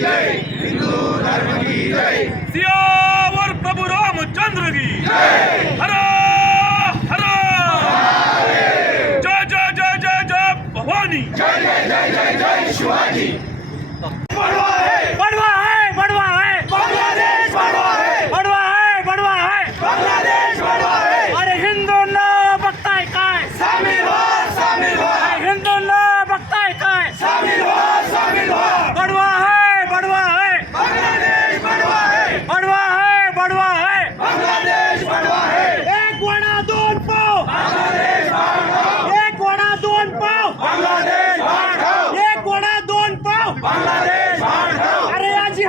जय हिंदू धर्म की जय सियावर प्रभु रामचंद्र की जय हर हर। जय जय जय जय जय भवानी। जय जय जय जय जय शिवाजी। पढ़वा है पढ़वा है।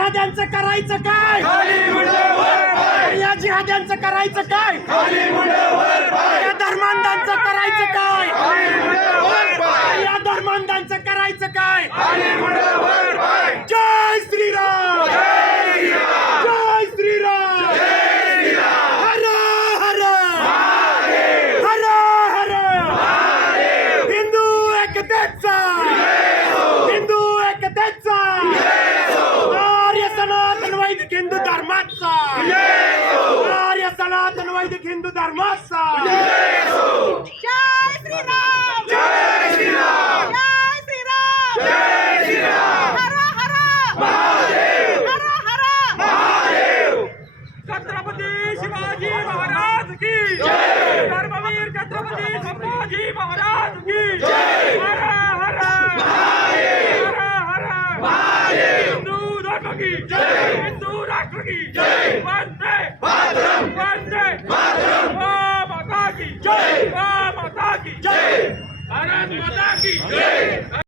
जिहाद्यांचं करायचं काय? या जिहाद्यांचं करायचं काय? या धर्मांधांचं करायचं काय? వైదిక హిందూ ధర్మాత్సా జై శ్రీరామ్ జై శ్రీరామ్ జై శ్రీరామ్ జై శ్రీరామ్ హర హర మహాదేవ్ హర హర మహాదేవ్ ఛత్రపతి శివాజీ మహారాజ్ की జై ధర్మవీర్ ఛత్రపతి సంభాజీ మహారాజ్ की జై भारत माता की जय.